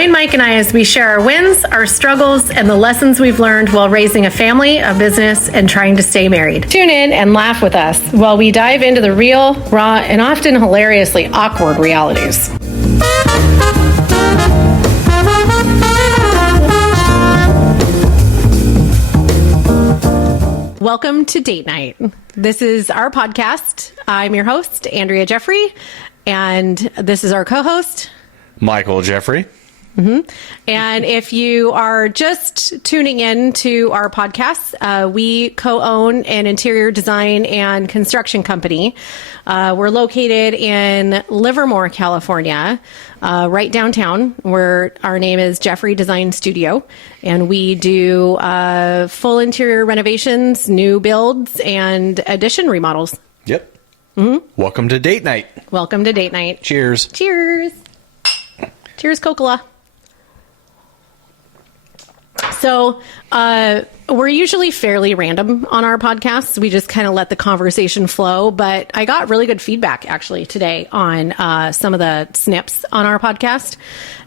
Join Mike and I as we share our wins, our struggles, and the lessons we've learned while raising a family, a business, and trying to stay married. Tune in and laugh with us while we dive into the real, raw, and often hilariously awkward realities. Welcome to Date Night. This is our podcast. I'm your host, Andrea Jeffery, and this is our co-host, Michael Jeffery. Mm-hmm. And if you are just tuning in to our podcast, we co-own an interior design and construction company. We're located in Livermore, California, right downtown, where our name is Jeffery Design Studio. And we do full interior renovations, new builds, and addition remodels. Yep. Mm-hmm. Welcome to Date Night. Welcome to Date Night. Cheers. Cheers. Cheers, Coca-Cola. So we're usually fairly random on our podcasts. We just kind of let the conversation flow. But I got really good feedback, actually, today on some of the snips on our podcast.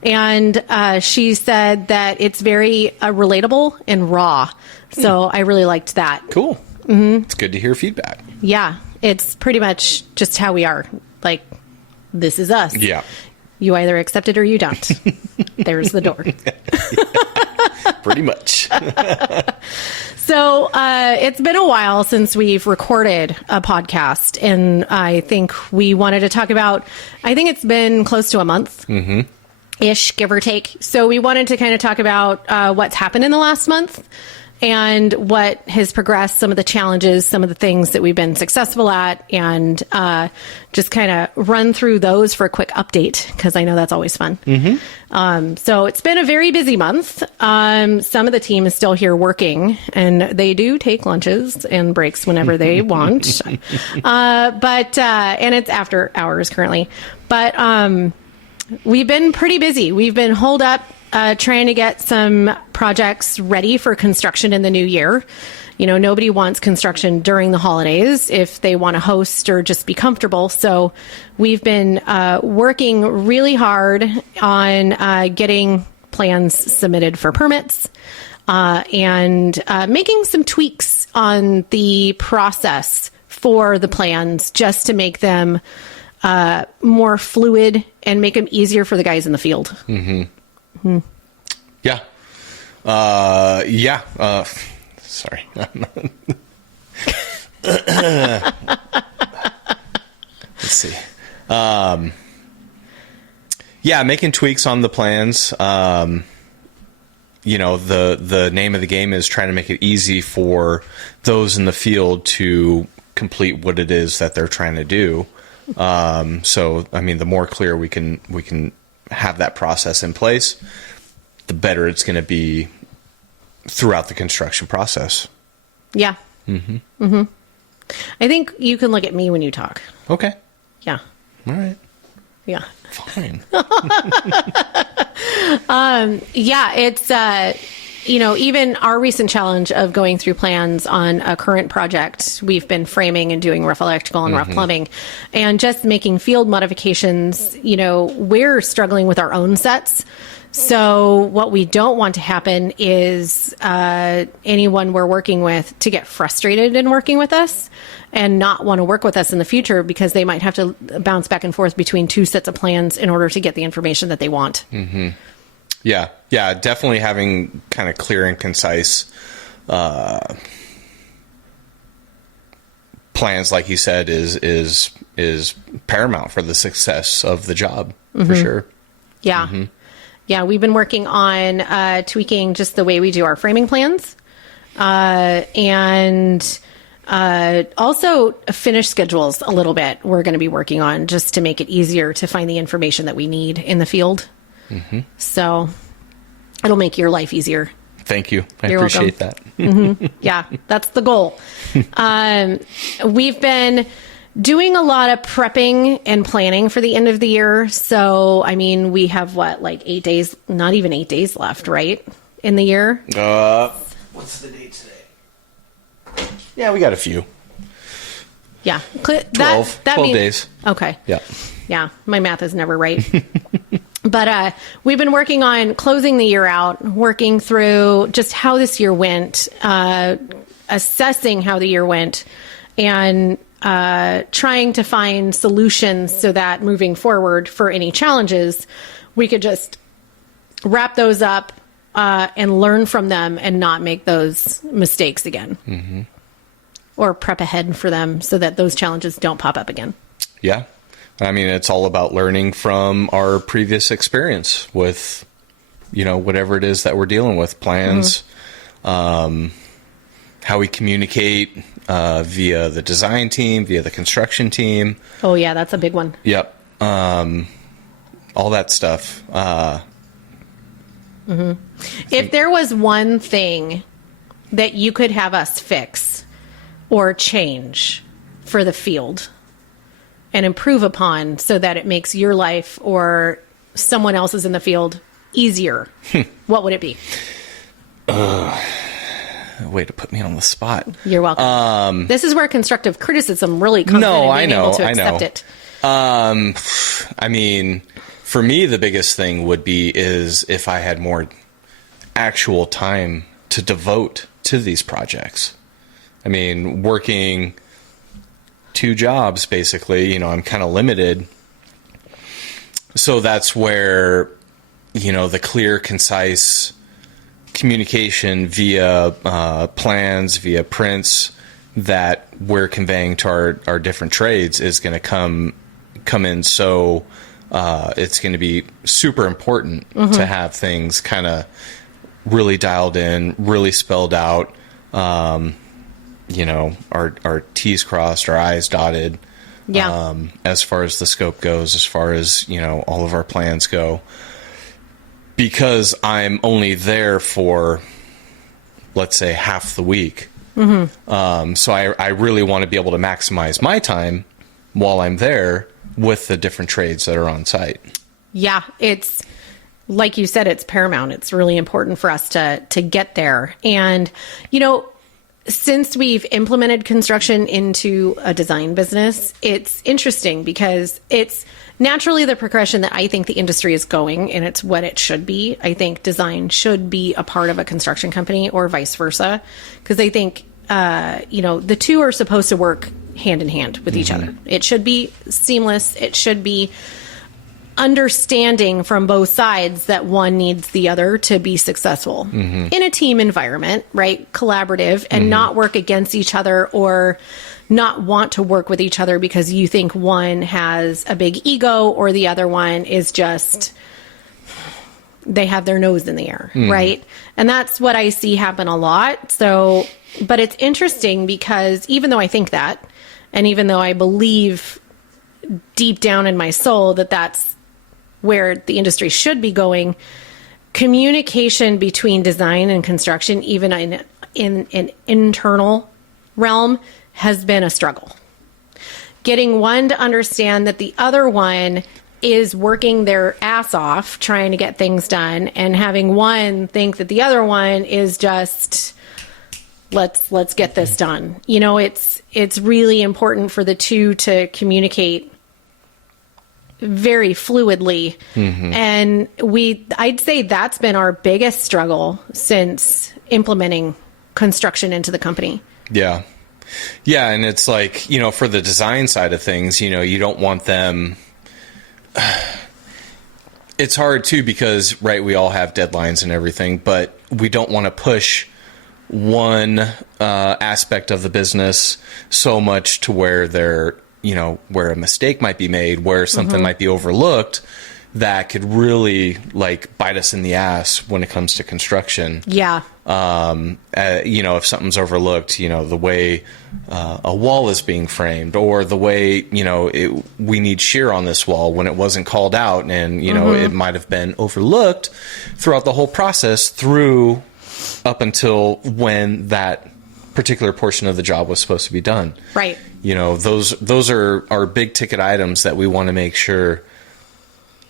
And she said that it's very relatable and raw. So I really liked that. Cool. Mm-hmm. It's good to hear feedback. Yeah. It's pretty much just how we are. Like, this is us. Yeah. You either accept it or you don't. There's the door. Pretty much. So it's been a while since we've recorded a podcast, and I think we wanted to talk about, I think it's been close to a month. Mm-hmm. Ish, give or take. So we wanted to kind of talk about what's happened in the last month and what has progressed, some of the challenges, some of the things that we've been successful at, and just kind of run through those for a quick update, because I know that's always fun. Mm-hmm. So it's been a very busy month. Some of the team is still here working, and they do take lunches and breaks whenever they want. And it's after hours currently. But we've been pretty busy. We've been holed up trying to get some projects ready for construction in the new year. You know, nobody wants construction during the holidays if they want to host or just be comfortable. So we've been working really hard on getting plans submitted for permits and making some tweaks on the process for the plans just to make them more fluid and make them easier for the guys in the field. Mm-hmm. Hmm. Yeah. Sorry. Let's see. Making tweaks on the plans. You know, the name of the game is trying to make it easy for those in the field to complete what it is that they're trying to do. So, I mean, the more clear we can have that process in place, the better it's going to be throughout the construction process. Yeah. Mm-hmm. Mm-hmm. I think you can look at me when you talk. Okay. Yeah. All right. Yeah. Fine. It's, even our recent challenge of going through plans on a current project, we've been framing and doing rough electrical and rough plumbing and just making field modifications. You know, we're struggling with our own sets. So what we don't want to happen is anyone we're working with to get frustrated in working with us and not want to work with us in the future because they might have to bounce back and forth between two sets of plans in order to get the information that they want. Mm-hmm. Yeah, definitely having kind of clear and concise plans, like you said, is paramount for the success of the job, for sure. Yeah. Mm-hmm. Yeah, we've been working on tweaking just the way we do our framing plans and also finish schedules a little bit. We're going to be working on just to make it easier to find the information that we need in the field. Mm-hmm. So it'll make your life easier. Thank you. You're appreciate welcome. That. Mm-hmm. Yeah, that's the goal. We've been doing a lot of prepping and planning for the end of the year. So, I mean, we have 8 days, not even 8 days left, right? In the year? What's the date today? Yeah, we got a few. Yeah. 12 days. Okay. Yeah. Yeah. My math is never right. But we've been working on closing the year out, working through just how this year went, assessing how the year went, and trying to find solutions so that moving forward for any challenges, we could just wrap those up and learn from them and not make those mistakes again. Mm-hmm. Or prep ahead for them so that those challenges don't pop up again. Yeah. I mean, it's all about learning from our previous experience with, whatever it is that we're dealing with, plans, how we communicate via the design team, via the construction team. Oh, yeah, that's a big one. Yep. All that stuff. If there was one thing that you could have us fix or change for the field and improve upon so that it makes your life or someone else's in the field easier, what would it be? Way to put me on the spot. You're welcome. This is where constructive criticism really comes in and being able to accept it. I mean, for me, the biggest thing would be is if I had more actual time to devote to these projects. I mean, working 2 jobs, basically, I'm kind of limited. So that's where, the clear, concise communication via plans, via prints that we're conveying to our different trades is going to come in. So it's going to be super important to have things kind of really dialed in, really spelled out. Our T's crossed, our I's dotted. Yeah. As far as the scope goes, as far as, all of our plans go. Because I'm only there for, let's say, half the week. So I really want to be able to maximize my time while I'm there with the different trades that are on site. Yeah, it's like you said, it's paramount. It's really important for us to get there. And, since we've implemented construction into a design business, it's interesting because it's naturally the progression that I think the industry is going, and it's what it should be. I think design should be a part of a construction company or vice versa, because I think, the two are supposed to work hand in hand with each other. It should be seamless. It should be understanding from both sides that one needs the other to be successful in a team environment, right? Collaborative, and not work against each other or not want to work with each other because you think one has a big ego or the other one is just, they have their nose in the air, right? And that's what I see happen a lot. So, but it's interesting because even though I think that, and even though I believe deep down in my soul that that's where the industry should be going, communication between design and construction, even in an internal realm, has been a struggle. Getting one to understand that the other one is working their ass off trying to get things done, and having one think that the other one is just, let's get this done. It's really important for the two to communicate very fluidly. And I'd say that's been our biggest struggle since implementing construction into the company. Yeah. Yeah. And it's like, for the design side of things, you don't want them. It's hard too, because, right, we all have deadlines and everything, but we don't want to push one aspect of the business so much to where they're, where a mistake might be made, where something might be overlooked that could really bite us in the ass when it comes to construction. Yeah. If something's overlooked, the way a wall is being framed, or the way, we need shear on this wall when it wasn't called out, and, it might have been overlooked throughout the whole process up until when that particular portion of the job was supposed to be done. Right. Those are big ticket items that we want to make sure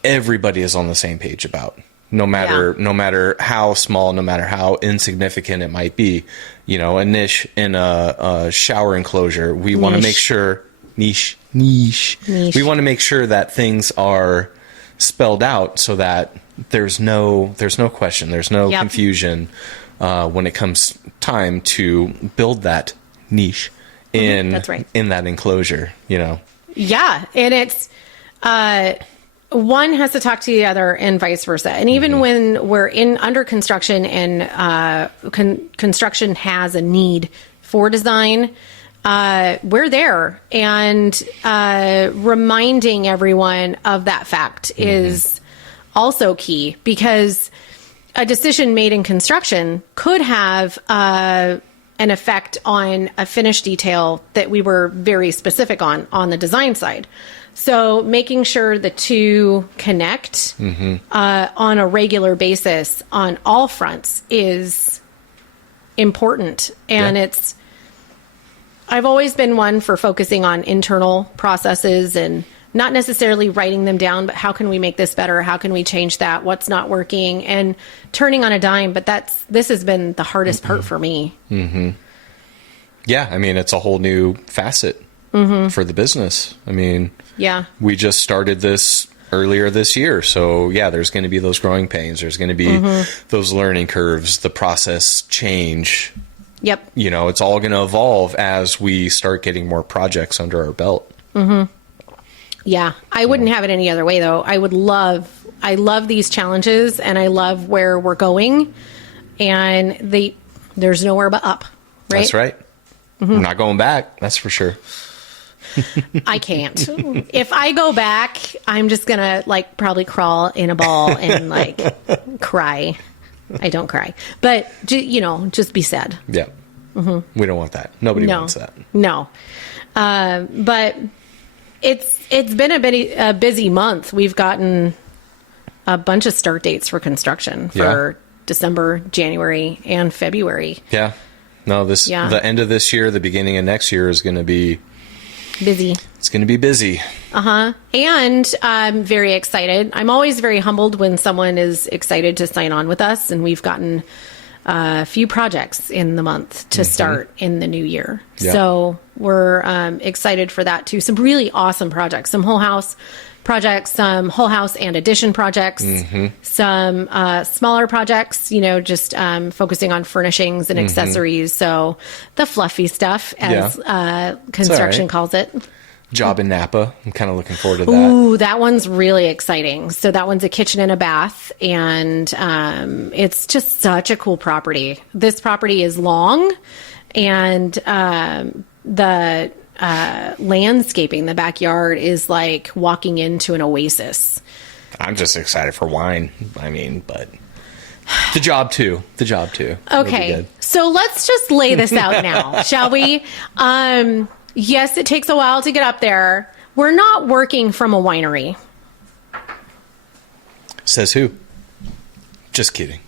everybody is on the same page about. No matter how small, no matter how insignificant it might be. A niche in a shower enclosure, we want to make sure niche. We want to make sure that things are spelled out so that there's no question, there's no confusion when it comes time to build that niche in That's right. in that enclosure, you know. Yeah, and it's one has to talk to the other and vice versa. And even when we're under construction and construction has a need for design, we're there, and reminding everyone of that fact is also key, because a decision made in construction could have an effect on a finished detail that we were very specific on the design side. So making sure the two connect on a regular basis on all fronts is important. And I've always been one for focusing on internal processes and not necessarily writing them down, but how can we make this better? How can we change that? What's not working? And turning on a dime. But this has been the hardest part for me. Yeah, I mean, it's a whole new facet for the business. I mean, we just started this earlier this year. So yeah, there's going to be those growing pains. There's going to be those learning curves, the process change. Yep. You know, it's all going to evolve as we start getting more projects under our belt. Yeah. I wouldn't have it any other way, though. I love these challenges, and I love where we're going, and there's nowhere but up. Right? That's right. I'm not going back. That's for sure. I can't. If I go back, I'm just going to probably crawl in a ball and cry. I don't cry, but just be sad. Yeah. We don't want that. Nobody wants that. No. But it's been a busy month. We've gotten a bunch of start dates for construction for December, January, and February. Yeah. No, the end of this year, the beginning of next year is going to be busy. It's going to be busy. And I'm very excited. I'm always very humbled when someone is excited to sign on with us, and we've gotten a few projects in the month to start in the new year. Yeah. So we're excited for that too. Some really awesome projects, some whole house projects, some whole house and addition projects, some smaller projects, just focusing on furnishings and accessories. So the fluffy stuff, as construction calls it. Job in Napa. I'm kind of looking forward to that. Ooh, that one's really exciting. So that one's a kitchen and a bath, and it's just such a cool property. This property is long, and the landscaping, the backyard is like walking into an oasis. I'm just excited for wine. I mean, but the job too. Okay. So let's just lay this out now, shall we? Yes, it takes a while to get up there. We're not working from a winery. Says who? Just kidding.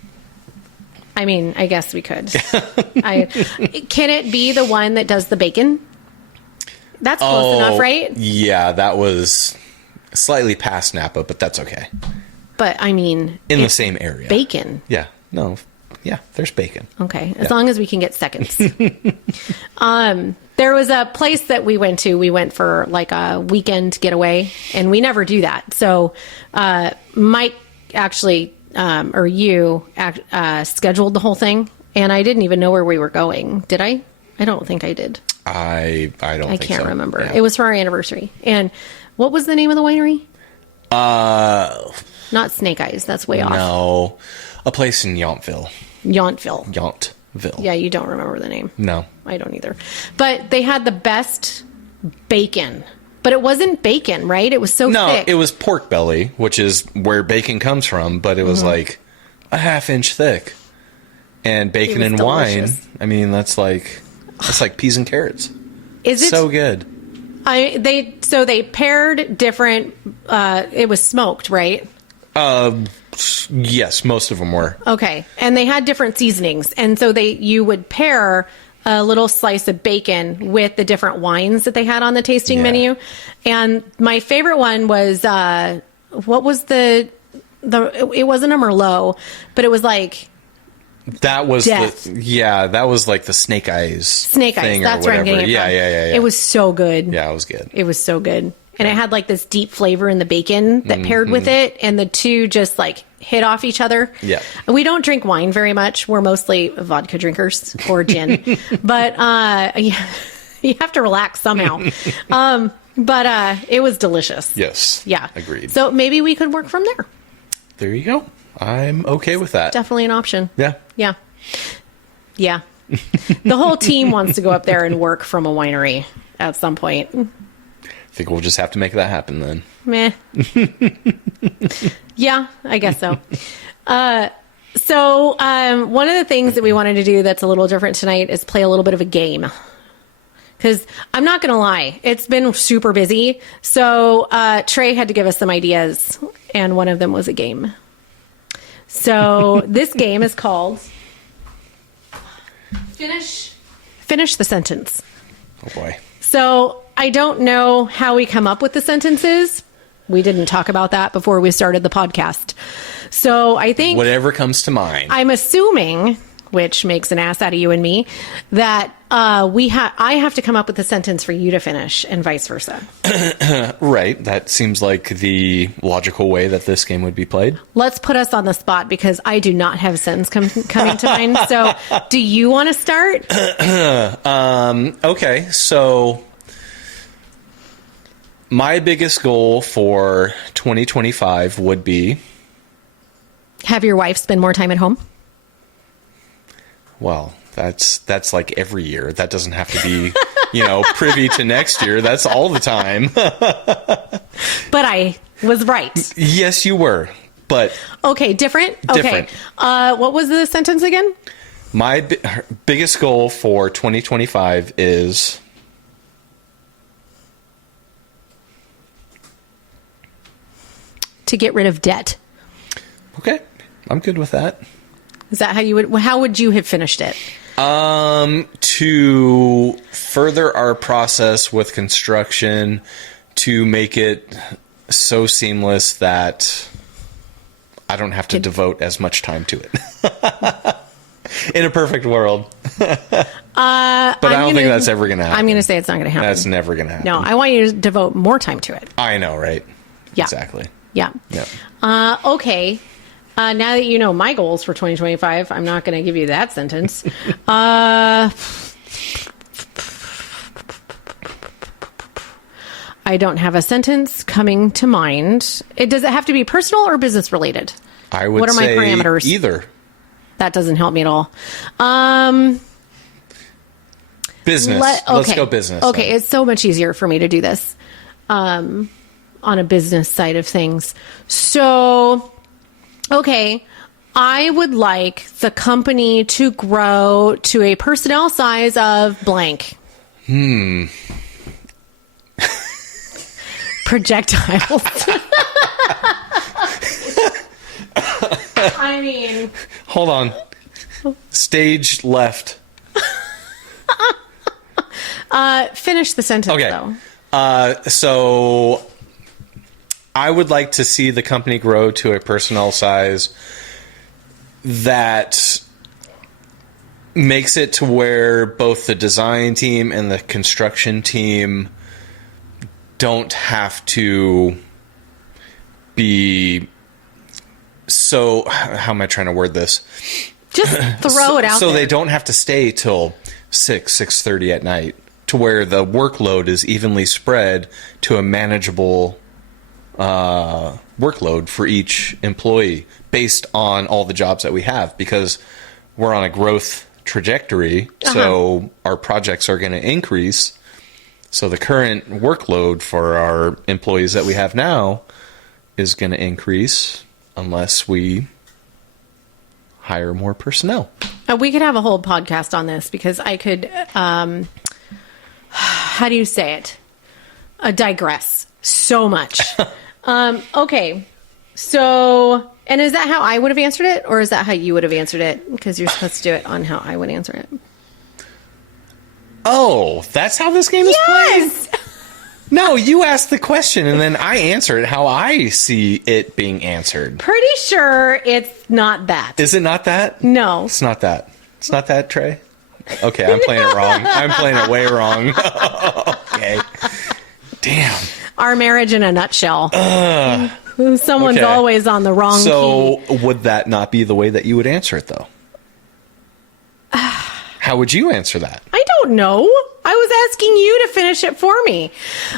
I mean, I guess we could. Can it be the one that does the bacon? That's close enough, right? Yeah, that was slightly past Napa, but that's okay. But I mean, in the same area. Bacon. Yeah. No. Yeah, there's bacon. Okay. As long as we can get seconds. There was a place that we went to. We went for like a weekend getaway, and we never do that. So Mike actually, or you, scheduled the whole thing, and I didn't even know where we were going. Did I? I don't think I did. I don't think so. I can't remember. Yeah. It was for our anniversary. And what was the name of the winery? Not Snake Eyes. That's way off. No. A place in Yountville. Yountville. Yeah, you don't remember the name. No. I don't either. But they had the best bacon. But it wasn't bacon, right? It was so thick. No, it was pork belly, which is where bacon comes from, but it was like a half-inch thick. And bacon and delicious. wine, I mean, that's like peas and carrots. Is it so good? They paired different. It was smoked, right? Yes, most of them were. Okay, and they had different seasonings, and so you would pair a little slice of bacon with the different wines that they had on the tasting menu. And my favorite one was what was it wasn't a Merlot, but it was like. That was Death. that was like the Snake Eyes. Snake Eyes, that's where I'm getting it from. Yeah. It was so good. Yeah, it was good. It was so good. And it had like this deep flavor in the bacon that paired with it. And the two just like hit off each other. Yeah. We don't drink wine very much. We're mostly vodka drinkers or gin. But yeah, you have to relax somehow. But it was delicious. Yes. Yeah. Agreed. So maybe we could work from there. There you go. I'm okay with that. Definitely an option. Yeah. Yeah. Yeah. The whole team wants to go up there and work from a winery at some point. I think we'll just have to make that happen then. Meh. Yeah, I guess so. So one of the things that we wanted to do that's a little different tonight is play a little bit of a game. Because I'm not going to lie, it's been super busy. So Trey had to give us some ideas, and one of them was a game. So this game is called Finish the Sentence. Oh, boy. So I don't know how we come up with the sentences. We didn't talk about that before we started the podcast. So I think Whatever comes to mind. I'm assuming, which makes an ass out of you and me, that I have to come up with a sentence for you to finish and vice versa. Right. That seems like the logical way that this game would be played. Let's put us on the spot because I do not have a sentence coming to mind. So do you want to start? Okay. So my biggest goal for 2025 would be... Have your wife spend more time at home? Well, that's like every year. That doesn't have to be, privy to next year. That's all the time. But I was right. Yes, you were. But okay, different. Different. Okay. What was the sentence again? My biggest goal for 2025 is to get rid of debt. okay. I'm good with that. Is that how would you have finished it? To further our process with construction, to make it so seamless that I don't have to devote as much time to it. In a perfect world. But I don't think that's ever going to happen. I'm going to say it's not going to happen. That's never going to happen. No, I want you to devote more time to it. I know, right? Yeah. Exactly. Yeah. Yeah. Okay. Now that you know my goals for 2025, I'm not going to give you that sentence. I don't have a sentence coming to mind. Does it have to be personal or business related? I would What are my say parameters? either. That doesn't help me at all. Business. Let's go business. Okay, then. it's so much easier for me to do this on a business side of things. So, okay, I would like the company to grow to a personnel size of blank. Projectiles. I mean... Hold on. Stage left. Finish the sentence, Okay. though. So I would like to see the company grow to a personnel size that makes it to where both the design team and the construction team don't have to be so... How am I trying to word this? Just throw it out So there. they don't have to stay till 6:30 at night, to where the workload is evenly spread to a manageable workload for each employee based on all the jobs that we have, because we're on a growth trajectory. So our projects are going to increase. So the current workload for our employees that we have now is going to increase unless we hire more personnel. We could have a whole podcast on this because I could, how do you say it? Digress so much. Okay. So, and is that how I would have answered it, or is that how you would have answered it? Because you're supposed to do it on how I would answer it. Oh, that's how this game is played? No, you asked the question and then I answer it how I see it being answered. Pretty sure it's not that. Is it not that? No. It's not that. It's not that, Trey? Okay, I'm playing it wrong. I'm playing it way wrong. Okay. Damn. our marriage in a nutshell. Someone's Okay. always on the wrong key. So would that not be the way that you would answer it, though? How would you answer that? I don't know. I was asking you to finish it for me.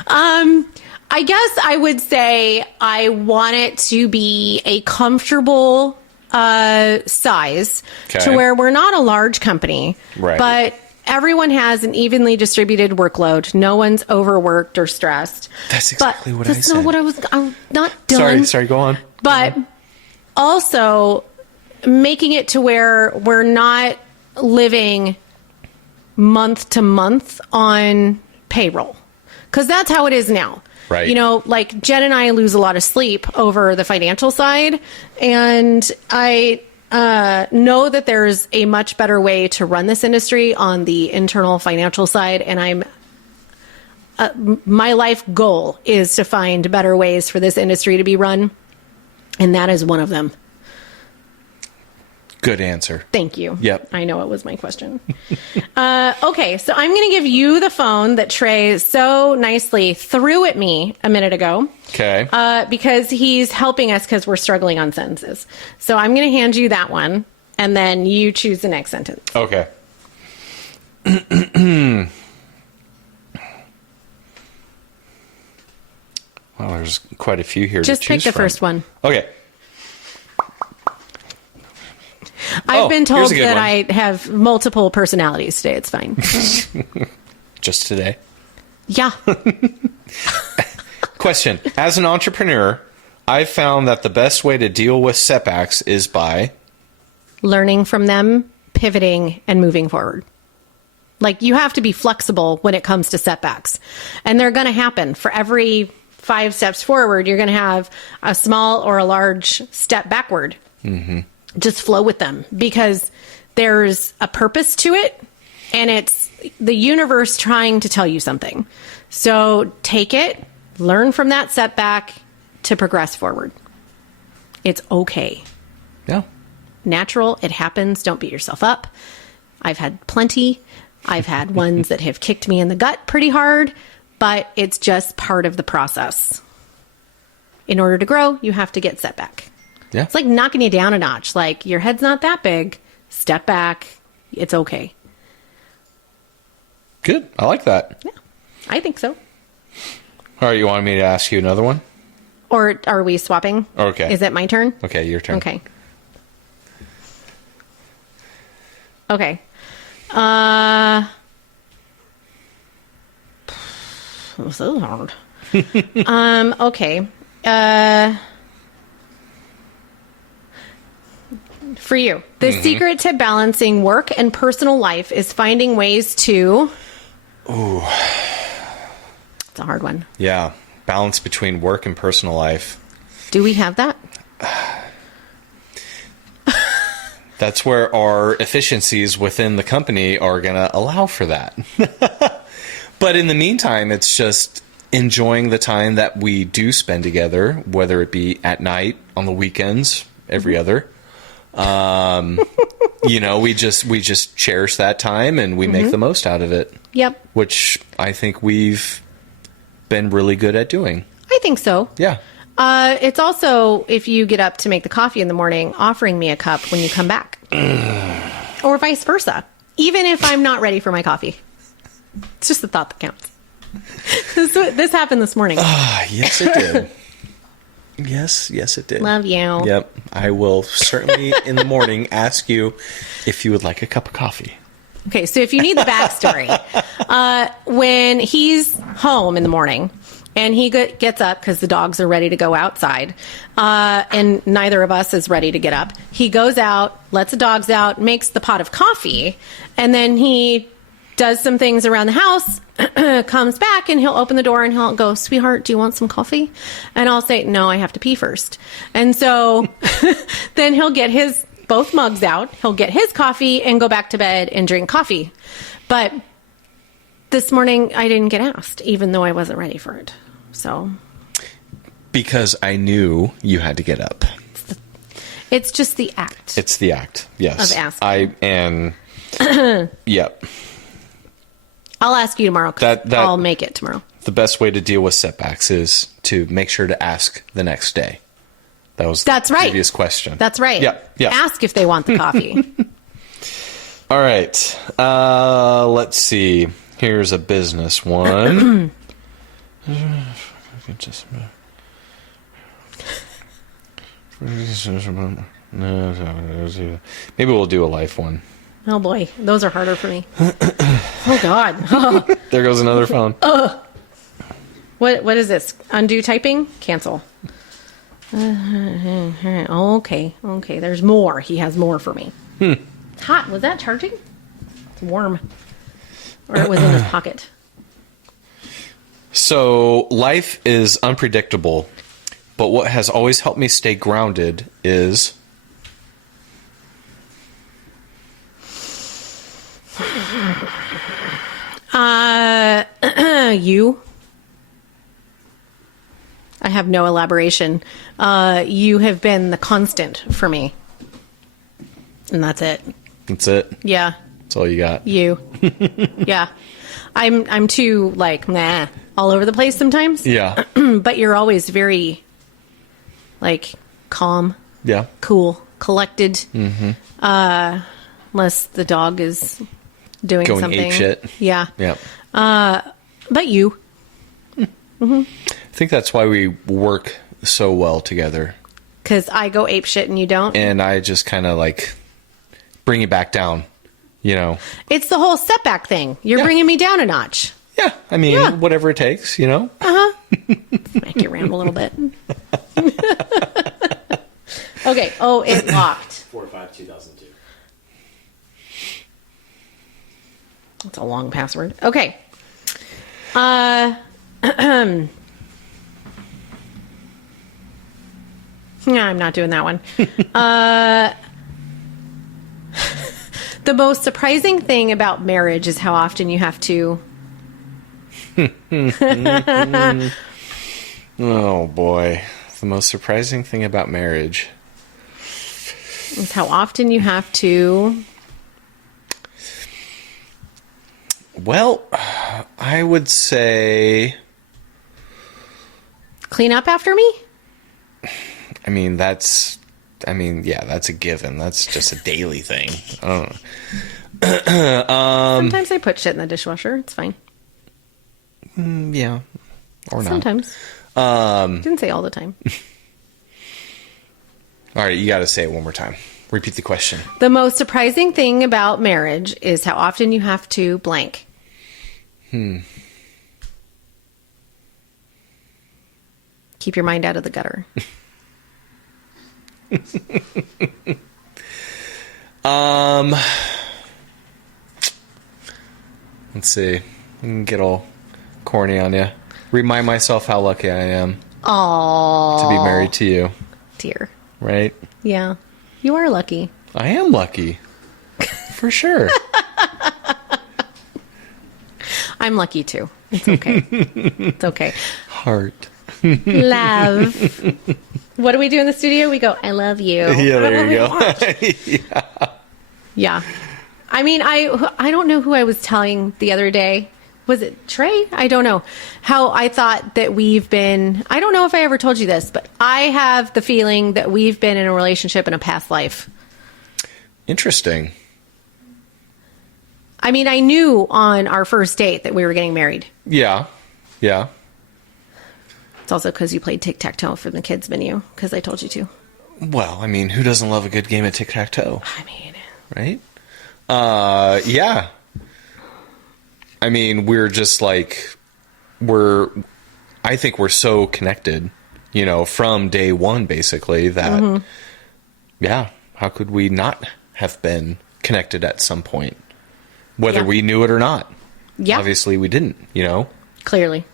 I guess I would say I want it to be a comfortable size Okay. to where we're not a large company, Right. but everyone has an evenly distributed workload. No one's overworked or stressed. That's exactly what I That's not said. what I'm not done. Sorry, go on. But also making it to where we're not living month to month on payroll. Because that's how it is now. Right. You know, like Jen and I lose a lot of sleep over the financial side. And I know that there's a much better way to run this industry on the internal financial side. And my life goal is to find better ways for this industry to be run. And that is one of them. Good answer. Thank you. Yep. I know it was my question. Okay, so I'm going to give you the phone that Trey so nicely threw at me a minute ago. Okay. Because he's helping us because we're struggling on sentences. So I'm going to hand you that one, and then you choose the next sentence. Okay. Well, there's quite a few here Just to pick choose the from. first one. Okay. I've been told here's a good that one. I have multiple personalities today. It's fine. Just today. Yeah. Question. As an entrepreneur, I've found that the best way to deal with setbacks is by... Learning from them, pivoting, and moving forward. Like, you have to be flexible when it comes to setbacks. And they're going to happen. For every 5 steps forward, you're going to have a small or a large step backward. Mm-hmm. Just flow with them because there's a purpose to it, and it's the universe trying to tell you something. So take it, learn from that setback to progress forward. It's okay. Yeah. Natural, it happens. Don't beat yourself up. I've had plenty. I've had ones that have kicked me in the gut pretty hard, but it's just part of the process. In order to grow, you have to get set back. Yeah. It's like knocking you down a notch. Like, your head's not that big. Step back. It's okay. Good. I like that. Yeah, I think so. All right, you want me to ask you another one? Or are we swapping? Okay. Is it my turn? Okay, your turn. Okay. Okay. This is hard. Okay. For you, the secret to balancing work and personal life is finding ways to... Ooh. It's a hard one. Yeah. Balance between work and personal life. Do we have that? That's where our efficiencies within the company are going to allow for that. But in the meantime, it's just enjoying the time that we do spend together, whether it be at night, on the weekends, every other. You know, we just cherish that time and we make the most out of it. Yep. Which I think we've been really good at doing. I think so. Yeah. It's also, if you get up to make the coffee in the morning, offering me a cup when you come back. Or vice versa. Even if I'm not ready for my coffee. It's just the thought that counts. This happened this morning. Yes, it did. Yes, it did. Love you. Yep. I will certainly in the morning ask you if you would like a cup of coffee. Okay, so if you need the backstory, when he's home in the morning and he gets up because the dogs are ready to go outside, and neither of us is ready to get up, he goes out, lets the dogs out, makes the pot of coffee, and then he does some things around the house, comes back, and he'll open the door and he'll go, "Sweetheart, do you want some coffee?" And I'll say, "No, I have to pee first." And so then he'll get his both mugs out, he'll get his coffee and go back to bed and drink coffee. But this morning I didn't get asked, even though I wasn't ready for it. So Because I knew you had to get up. it's just the act. It's the act. Yes. Of asking. Yep. I'll ask you tomorrow. 'Cause I'll make it tomorrow. the best way to deal with setbacks is to make sure to ask the next day. That's right. Previous question. That's right. Yeah. Ask if they want the coffee. All right. Let's see. Here's a business one. Maybe we'll do a life one. Oh boy, those are harder for me. Oh God. There goes another phone. What is this? Undo typing? Cancel. Okay. There's more. He has more for me. It's hot. Was that charging? It's warm. Or it was in his pocket. So life is unpredictable, but what has always helped me stay grounded is... You. I have no elaboration. You have been the constant for me. And that's it. That's it? Yeah. That's all you got? You. Yeah. I'm too, like, nah, all over the place sometimes. Yeah. But you're always very, like, calm. Yeah. Cool. Collected. Mm-hmm. Unless the dog is doing Going something. apeshit. Yeah. Yeah. But you. I think that's why we work so well together. Because I go apeshit and you don't. And I just kind of, like, bring it back down, you know. It's the whole setback thing. You're bringing me down a notch. Yeah. I mean, whatever it takes, you know. Make you ramble a little bit. Okay. Oh, it locked. 4/5/2002. That's a long password. Okay. Yeah, I'm not doing that one. The most surprising thing about marriage is how often you have to... Oh, boy. The most surprising thing about marriage is how often you have to... Well, I would say... Clean up after me? I mean, that's a given. That's just a daily thing. I don't know. Sometimes I put shit in the dishwasher. It's fine. Yeah. Or not. Sometimes. Didn't say all the time. All right, you got to say it one more time. Repeat the question. The most surprising thing about marriage is how often you have to blank. Keep your mind out of the gutter. Let's see. I can get all corny on you. Remind myself how lucky I am Aww. to be married to you. Dear. Right? Yeah. You are lucky. I am lucky. For sure. I'm lucky too. It's okay. It's okay. Heart. Love. What do we do in the studio? We go, I love you. Yeah, there you go. Yeah. I mean, I don't know who I was telling the other day. Was it Trey? I don't know. How I thought that we've been... I don't know if I ever told you this, but I have the feeling that we've been in a relationship in a past life. Interesting. I mean, I knew on our first date that we were getting married. Yeah. Yeah. It's also because you played tic-tac-toe for the kids' menu, because I told you to. Well, I mean, who doesn't love a good game of tic-tac-toe? I mean... Right? Yeah. I mean, we're just like... I think we're so connected, you know, from day one, basically, that... Yeah, how could we not have been connected at some point? Whether we knew it or not. Yeah. Obviously, we didn't, you know? Clearly.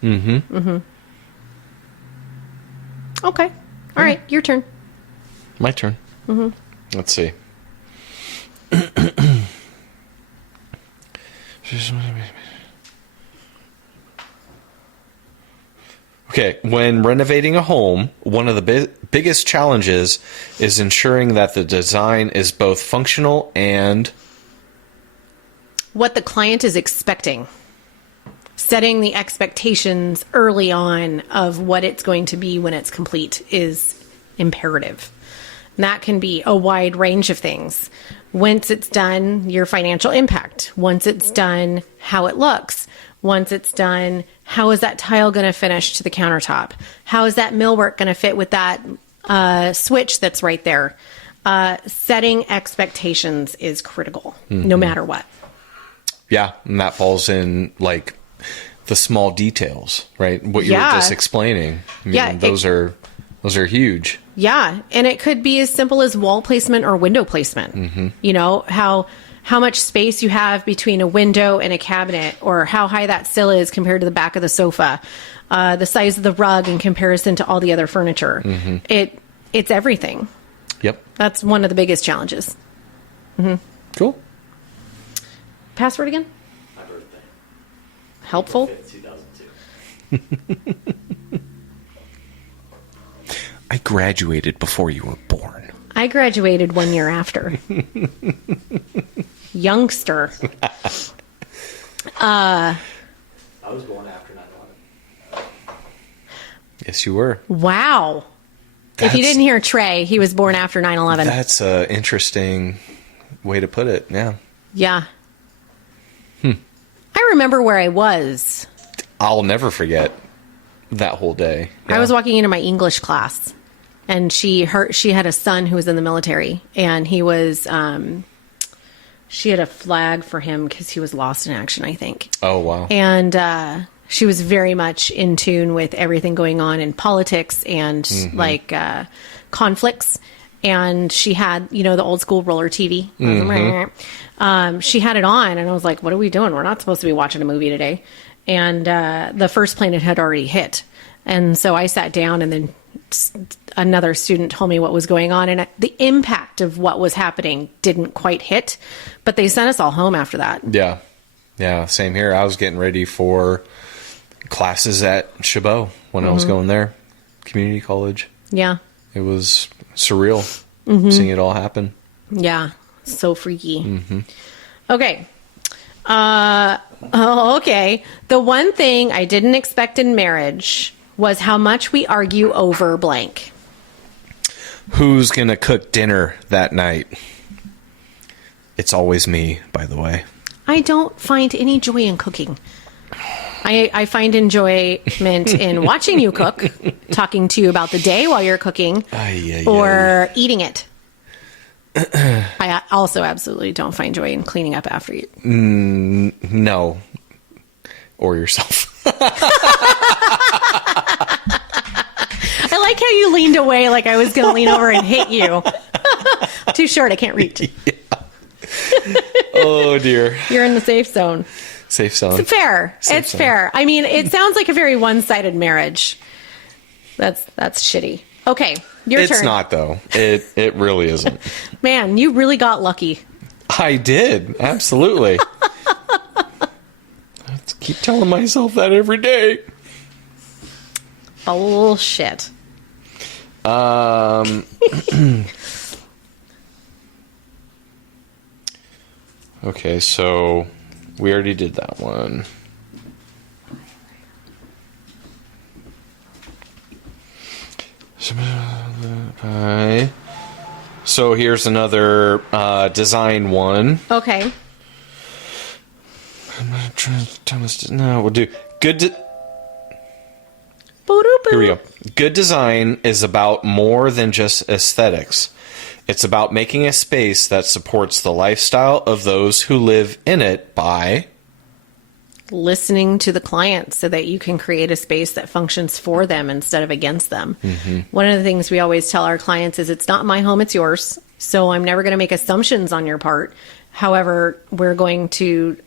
Okay. All right, your turn. My turn. Let's see. Okay, when renovating a home, one of the biggest challenges is ensuring that the design is both functional and... What the client is expecting. setting the expectations early on of what it's going to be when it's complete is imperative. And that can be a wide range of things. Once it's done, your financial impact. Once it's done, how it looks. Once it's done, how is that tile going to finish to the countertop? How is that millwork going to fit with that switch that's right there? Setting expectations is critical, no matter what. Yeah, and that falls in like the small details, right? What you were just explaining. I mean, those are huge. Yeah, and it could be as simple as wall placement or window placement. You know, how much space you have between a window and a cabinet, or how high that sill is compared to the back of the sofa, the size of the rug in comparison to all the other furniture. It's everything. Yep. That's one of the biggest challenges. Cool. Password again? My birthday. Helpful? April 5th, 2002. I graduated before you were born. I graduated 1 year after. Youngster. I was born after 9/11. Yes, you were. Wow. If you didn't hear Trey, he was born after 9/11. That's an interesting way to put it. Yeah. Yeah. I remember where I was. I'll never forget that whole day. Yeah. I was walking into my English class, and she had a son who was in the military, and he was she had a flag for him because he was lost in action, I think. Oh, wow. And she was very much in tune with everything going on in politics and conflicts. And she had, you know, the old school roller TV. She had it on, and I was like, what are we doing? We're not supposed to be watching a movie today. And the first plane had already hit. And so I sat down, and then another student told me what was going on. And the impact of what was happening didn't quite hit. But they sent us all home after that. Yeah. Yeah, same here. I was getting ready for classes at Chabot when I was going there. Community college. Yeah. It was surreal seeing it all happen. Yeah. So freaky. Okay. Okay. The one thing I didn't expect in marriage was how much we argue over blank. Who's going to cook dinner that night? It's always me, by the way. I don't find any joy in cooking. I find enjoyment in watching you cook, talking to you about the day while you're cooking, or eating it. I also absolutely don't find joy in cleaning up after you. No. Or yourself. I like how you leaned away like I was going to lean over and hit you. Too short, I can't reach. Oh, dear. You're in the safe zone. Safe zone. It's fair. Safe zone. Fair. I mean, it sounds like a very one-sided marriage. That's shitty. Okay, your turn. It's not, though. It really isn't. Man, you really got lucky. I did. Absolutely. I keep telling myself that every day. Bullshit. Okay, so we already did that one. So here's another design one. Okay. No, we'll do good. Here we go. Good design is about more than just aesthetics. It's about making a space that supports the lifestyle of those who live in it by listening to the client so that you can create a space that functions for them instead of against them. One of the things we always tell our clients is it's not my home, it's yours. So I'm never going to make assumptions on your part. However, we're going to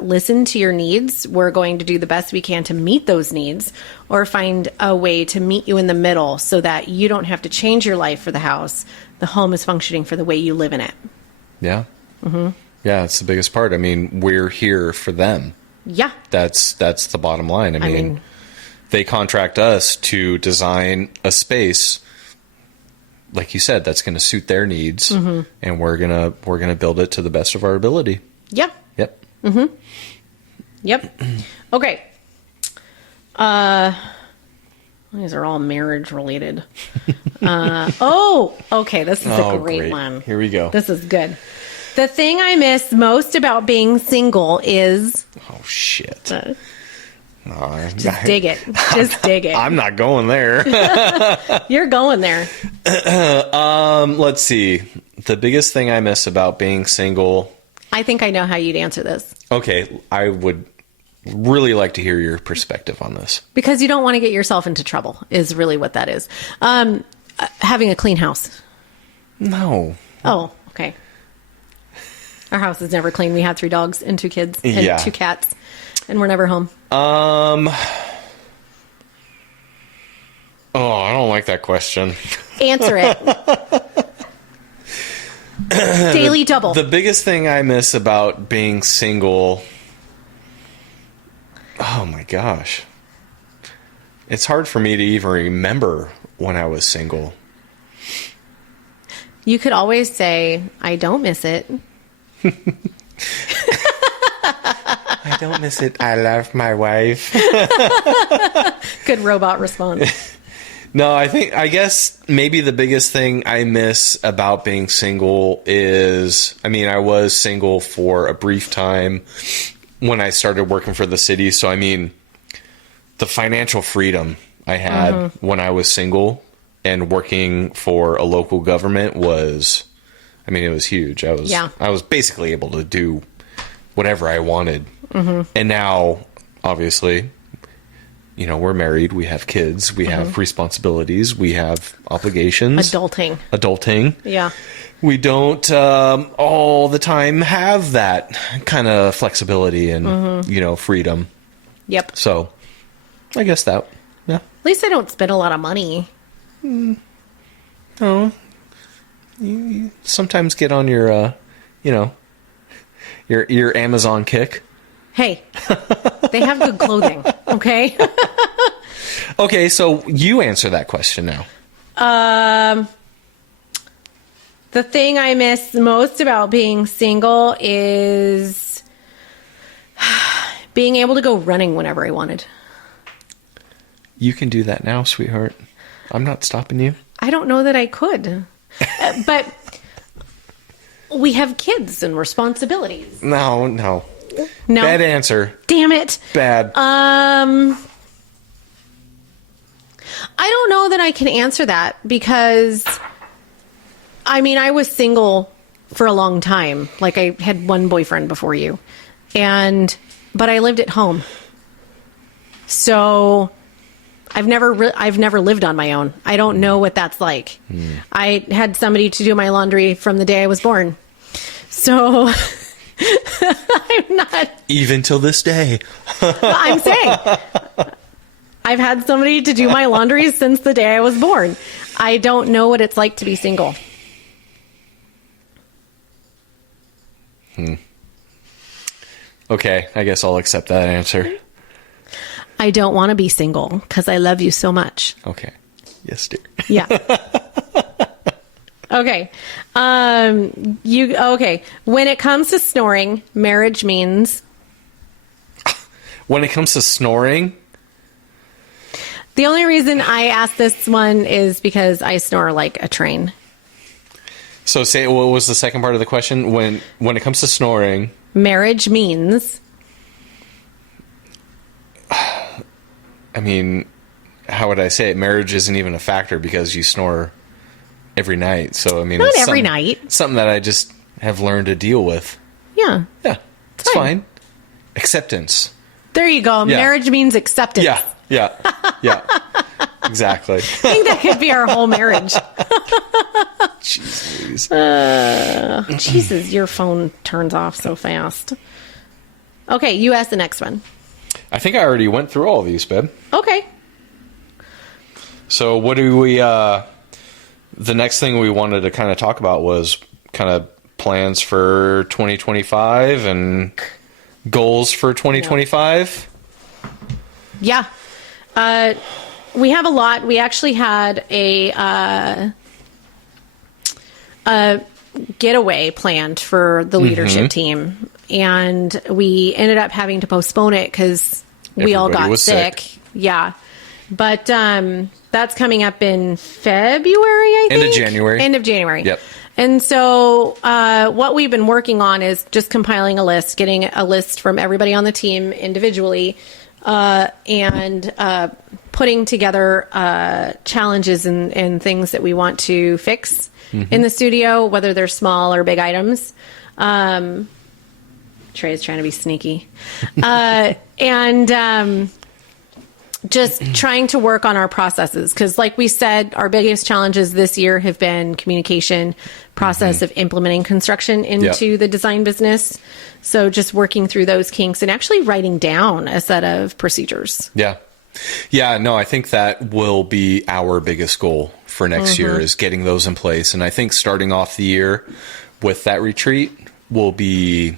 listen to your needs. We're going to do the best we can to meet those needs, or find a way to meet you in the middle so that you don't have to change your life for the house. The home is functioning for the way you live in it. Yeah. Yeah, it's the biggest part. I mean, we're here for them. Yeah. That's the bottom line. I mean, they contract us to design a space, like you said, that's going to suit their needs, and we're gonna build it to the best of our ability. Yeah. Yep. Yep. Okay. These are all marriage related. Okay. This is a great one. Here we go. This is good. The thing I miss most about being single is... Oh, shit. Just dig it. Just dig it. I'm not going there. You're going there. Let's see. The biggest thing I miss about being single... I think I know how you'd answer this. Okay, I would really like to hear your perspective on this. Because you don't want to get yourself into trouble is really what that is. Having a clean house. No. Oh, okay. Our house is never clean. We have 3 dogs and 2 kids and 2 cats, and we're never home. Oh, I don't like that question. Answer it. Daily double. The biggest thing I miss about being single... Oh my gosh. It's hard for me to even remember when I was single. You could always say, I don't miss it. I don't miss it. I love my wife. Good robot response. No, I guess maybe the biggest thing I miss about being single is, I mean, I was single for a brief time when I started working for the city. So, I mean, the financial freedom I had when I was single and working for a local government was, I mean, it was huge. I was basically able to do whatever I wanted. And now, obviously, you know, we're married, we have kids, we have responsibilities, we have obligations. Adulting. Yeah. We don't all the time have that kind of flexibility and, you know, freedom. Yep. So, I guess that, yeah. At least I don't spend a lot of money. Oh. You sometimes get on your, you know, your Amazon kick. Hey, they have good clothing, okay? Okay, so you answer that question now. The thing I miss most about being single is being able to go running whenever I wanted. You can do that now, sweetheart. I'm not stopping you. I don't know that I could. But we have kids and responsibilities. No. No. Bad answer. Damn it. Bad. I don't know that I can answer that because, I mean, I was single for a long time. Like, I had one boyfriend before you. But I lived at home. So I've never lived on my own. I don't know what that's like. I had somebody to do my laundry from the day I was born. So I'm not... Even till this day. I'm saying I've had somebody to do my laundry since the day I was born. I don't know what it's like to be single. Okay, I guess I'll accept that answer. I don't want to be single because I love you so much. Okay. Yes, dear. Yeah. Okay. Okay. When it comes to snoring, marriage means... When it comes to snoring... The only reason I asked this one is because I snore like a train. So say, what was the second part of the question? When it comes to snoring... Marriage means... I mean, how would I say it? Marriage isn't even a factor because you snore every night. So, I mean... Not every night. Something that I just have learned to deal with. Yeah. Yeah. It's fine. Acceptance. There you go. Yeah. Marriage means acceptance. Yeah. Exactly. I think that could be our whole marriage. Jeez Louise. Jesus, your phone turns off so fast. Okay, you ask the next one. I think I already went through all of these, babe. Okay. So what do we... the next thing we wanted to kind of talk about was kind of plans for 2025 and goals for 2025. Yeah. We have a lot. We actually had a getaway planned for the leadership team, and we ended up having to postpone it because we all got sick. Yeah. But that's coming up in February, I think. End of January. End of January. Yep. And so what we've been working on is just compiling a list, getting a list from everybody on the team individually, and putting together challenges and things that we want to fix in the studio, whether they're small or big items. Trey's trying to be sneaky. And just trying to work on our processes. Because like we said, our biggest challenges this year have been communication, process of implementing construction into the design business. So just working through those kinks and actually writing down a set of procedures. Yeah. Yeah, no, I think that will be our biggest goal for next year is getting those in place. And I think starting off the year with that retreat will be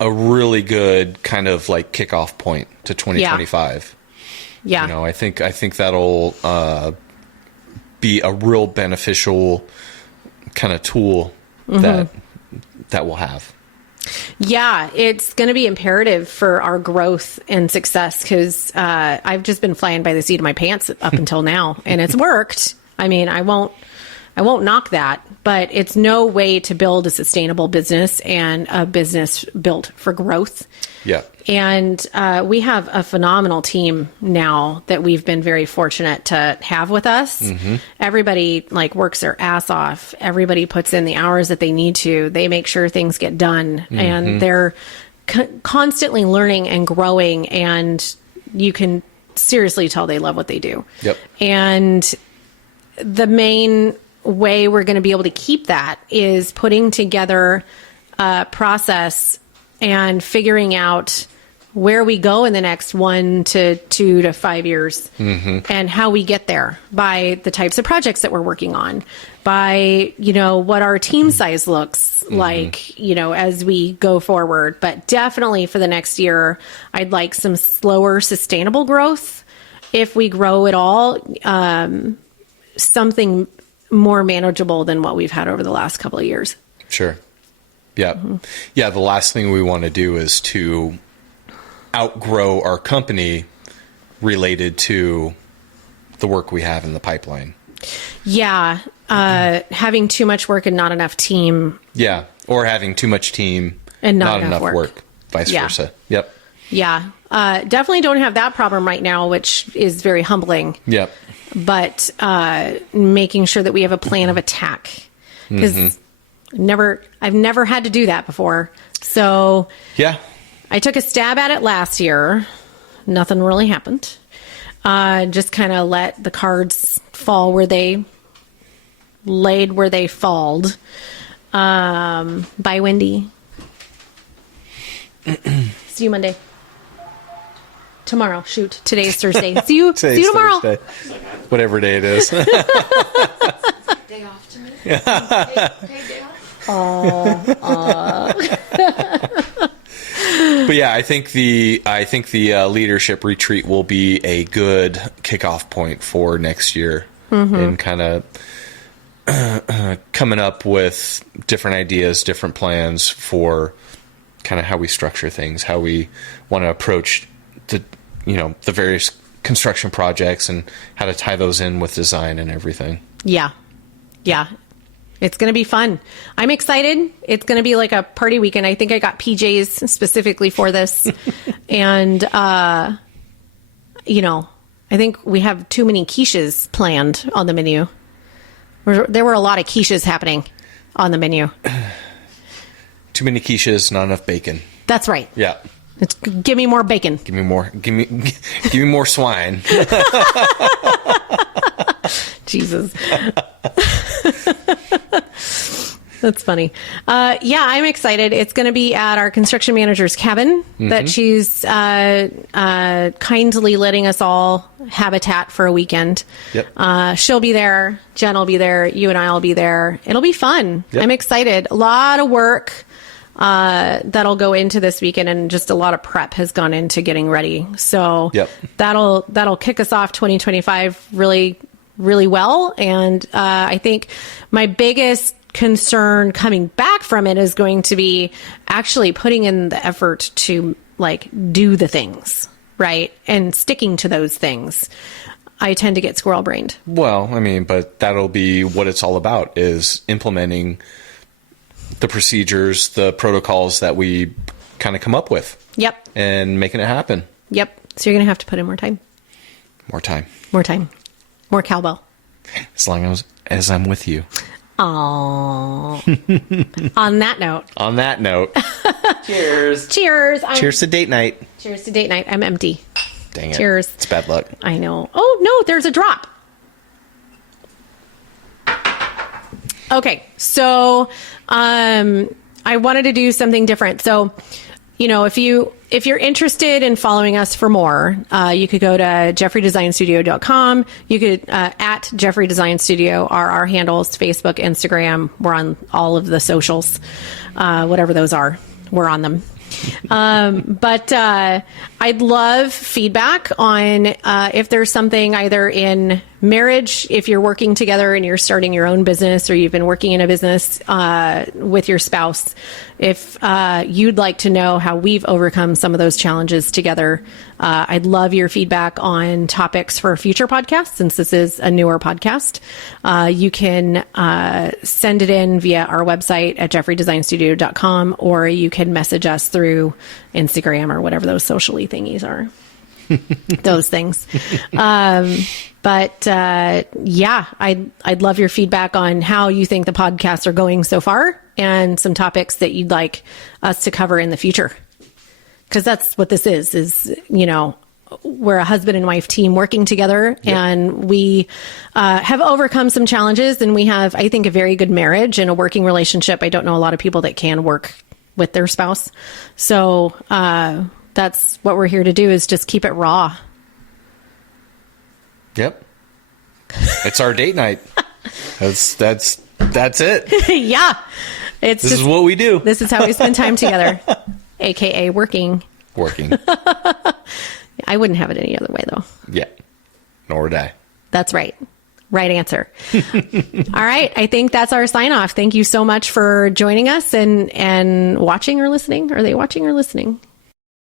a really good kind of like kickoff point to 2025. Yeah. You know, I think that'll be a real beneficial kind of tool that we'll have. Yeah, it's going to be imperative for our growth and success because I've just been flying by the seat of my pants up until now, and it's worked. I mean, I won't knock that, but it's no way to build a sustainable business and a business built for growth. Yeah. And we have a phenomenal team now that we've been very fortunate to have with us. Everybody like works their ass off. Everybody puts in the hours that they need to. They make sure things get done, and they're constantly learning and growing. And you can seriously tell they love what they do. Yep. And the main way we're going to be able to keep that is putting together a process and figuring out where we go in the next 1 to 2 to 5 years and how we get there by the types of projects that we're working on, by, you know, what our team size looks like, you know, as we go forward. But definitely for the next year, I'd like some slower, sustainable growth. If we grow at all, something more manageable than what we've had over the last couple of years. Sure. Yeah. Yeah. The last thing we want to do is to outgrow our company related to the work we have in the pipeline. Yeah. Having too much work and not enough team. Yeah. Or having too much team and not enough work. Vice versa. Yep. Yeah. Definitely don't have that problem right now, which is very humbling. Yep. But making sure that we have a plan of attack. Because I've never had to do that before. So yeah, I took a stab at it last year. Nothing really happened. Just kind of let the cards fall where they laid, where they falled. Bye, Wendy. See you Monday. Tomorrow. Shoot. Today's Thursday. See you tomorrow. Thursday. Whatever day it is. Day off to me. Day off. But yeah, I think the leadership retreat will be a good kickoff point for next year, and kind of coming up with different ideas, different plans for kind of how we structure things, how we want to approach the various construction projects, and how to tie those in with design and everything. Yeah. It's going to be fun. I'm excited. It's going to be like a party weekend. I think I got PJs specifically for this. And, I think we have too many quiches planned on the menu. There were a lot of quiches happening on the menu. Too many quiches, not enough bacon. That's right. Yeah. Give me more bacon. Give me more. Give me more swine. Jesus. That's funny. Yeah, I'm excited. It's going to be at our construction manager's cabin that she's kindly letting us all habitat for a weekend. Yep. She'll be there. Jen will be there. You and I will be there. It'll be fun. Yep. I'm excited. A lot of work that'll go into this weekend, and just a lot of prep has gone into getting ready. So that'll kick us off 2025 really, really well. And I think my biggest concern coming back from it is going to be actually putting in the effort to like do the things. right, and sticking to those things, I tend to get squirrel brained. Well, I mean, but that'll be what it's all about, is implementing the procedures, the protocols that we kind of come up with. Yep. And making it happen. Yep. So you're going to have to put in more time. More time. More time. More cowbell. As long as I'm with you. Aww. On that note. On that note. Cheers. Cheers. Cheers to date night. Cheers to date night. I'm empty. Dang it. Cheers. It's bad luck. I know. Oh, no, there's a drop. Okay. So, I wanted to do something different. So, if you're interested in following us for more, you could go to jeffreydesignstudio.com. You could, at Jeffrey Design Studio are our handles, Facebook, Instagram. We're on all of the socials, whatever those are, we're on them. But I'd love feedback on if there's something either in marriage, if you're working together and you're starting your own business, or you've been working in a business with your spouse. If you'd like to know how we've overcome some of those challenges together, I'd love your feedback on topics for future podcasts, since this is a newer podcast. You can send it in via our website at jeffreydesignstudio.com, or you can message us through Instagram or whatever those socially thingies are. Those things. But I'd love your feedback on how you think the podcasts are going so far, and some topics that you'd like us to cover in the future. Because that's what this is, we're a husband and wife team working together. Yep. And we have overcome some challenges, and we have, I think, a very good marriage and a working relationship. I don't know a lot of people that can work with their spouse. So that's what we're here to do, is just keep it raw. Yep. It's our date night. That's it. Yeah. This is what we do. This is how we spend time together, AKA working. I wouldn't have it any other way, though. Yeah. Nor would I. That's right. Right answer. All right. I think that's our sign off. Thank you so much for joining us and watching or listening. Are they watching or listening?